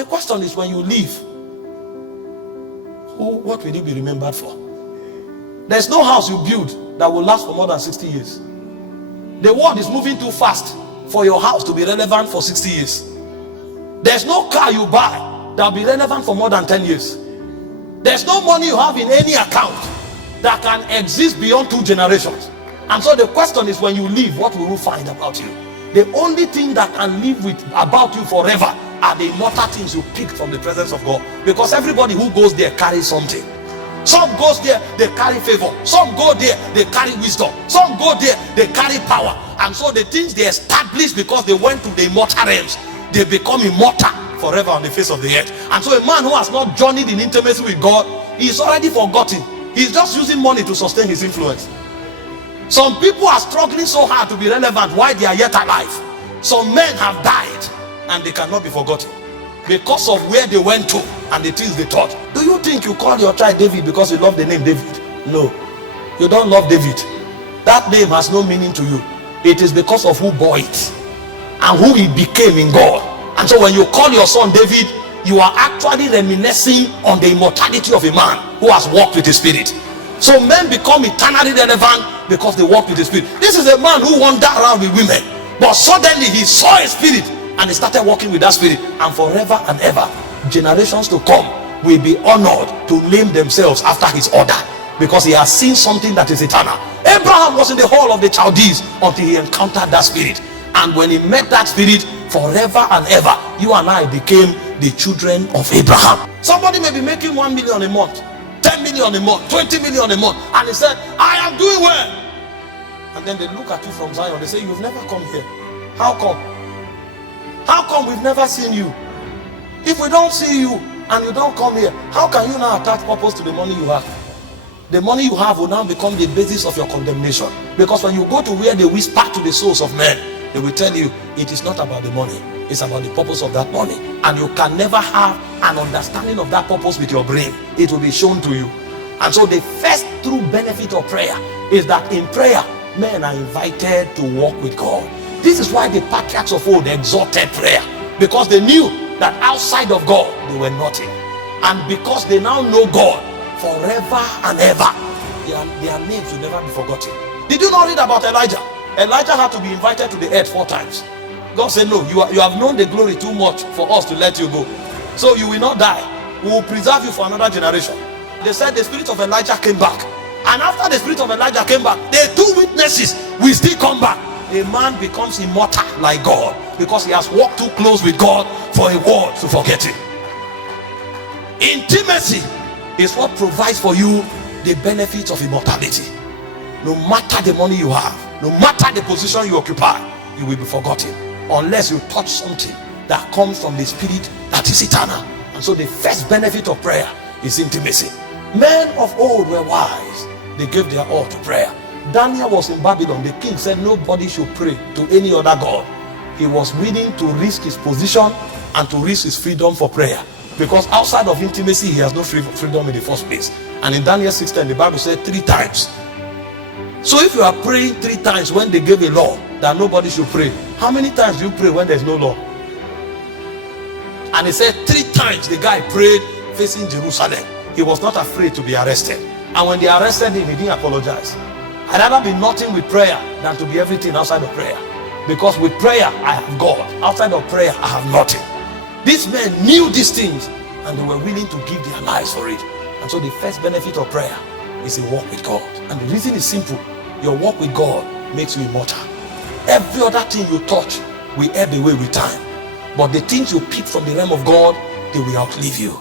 the question is, when you leave, what will you be remembered for? There's no house you build that will last for more than 60 years. The world is moving too fast for your house to be relevant for 60 years. There's no car you buy that will be relevant for more than 10 years. There's no money you have in any account that can exist beyond 2 generations. And so the question is, when you leave, what will you find about you? The only thing that can live with about you forever are the immortal things you picked from the presence of God. Because everybody who goes there carries something. Some goes there, they carry favor. Some go there, they carry wisdom. Some go there, they carry power. And so the things they established because they went to the immortal realms, they become immortal forever on the face of the earth. And so a man who has not journeyed in intimacy with God, he's already forgotten. He's just using money to sustain his influence. Some people are struggling so hard to be relevant while they are yet alive. Some men have died and they cannot be forgotten because of where they went to and the things they taught. Do you think you call your child David because you love the name David? No, you don't love David. That name has no meaning to you. It is because of who bore it and who he became in God. And so when you call your son David, you are actually reminiscing on the immortality of a man who has walked with the Spirit. So men become eternally relevant because they walk with the Spirit. This is a man who wandered around with women, but suddenly he saw a spirit and he started walking with that spirit. And forever and ever, generations to come will be honored to name themselves after his order, because he has seen something that is eternal. Abraham was in the hall of the Chaldees until he encountered that spirit. And when he met that spirit, forever and ever, you and I became the children of Abraham. Somebody may be making 1 million a month, 10 million a month, 20 million a month, and he said, I am doing well. And then they look at you from Zion, they say, you've never come here. How come? How come we've never seen you? If we don't see you and you don't come here, how can you now attach purpose to the money you have? The money you have will now become the basis of your condemnation. Because when you go to where they whisper to the souls of men, they will tell you it is not about the money, it's about the purpose of that money. And you can never have an understanding of that purpose with your brain. It will be shown to you. And so the first true benefit of prayer is that in prayer, men are invited to walk with God. This is why the patriarchs of old exalted prayer, because they knew that outside of God they were nothing. And because they now know God forever and ever, their names will never be forgotten. Did you not read about Elijah? Elijah had to be invited to the earth 4 times. God said, no, you have known the glory too much for us to let you go. So you will not die. We will preserve you for another generation. They said the spirit of Elijah came back. And after the spirit of Elijah came back, the 2 witnesses will still come back. A man becomes immortal like God because he has walked too close with God for a world to forget him. Intimacy is what provides for you the benefits of immortality. No matter the money you have, no matter the position you occupy, you will be forgotten unless you touch something that comes from the spirit that is eternal. And so the first benefit of prayer is intimacy. Men of old were wise. They gave their all to prayer. Daniel was in Babylon. The king said nobody should pray to any other god. He was willing to risk his position and to risk his freedom for prayer, because outside of intimacy he has no freedom in the first place. And in Daniel 6:10 the Bible said 3 times. So if you are praying 3 times when they gave a law that nobody should pray, how many times do you pray when there's no law? And he said 3 times the guy prayed facing Jerusalem. He was not afraid to be arrested. And when they arrested him, he didn't apologize. I'd rather be nothing with prayer than to be everything outside of prayer. Because with prayer, I have God. Outside of prayer, I have nothing. These men knew these things and they were willing to give their lives for it. And so the first benefit of prayer is a walk with God. And the reason is simple. Your walk with God makes you immortal. Every other thing you touch will ebb away with time. But the things you pick from the realm of God, they will outlive you.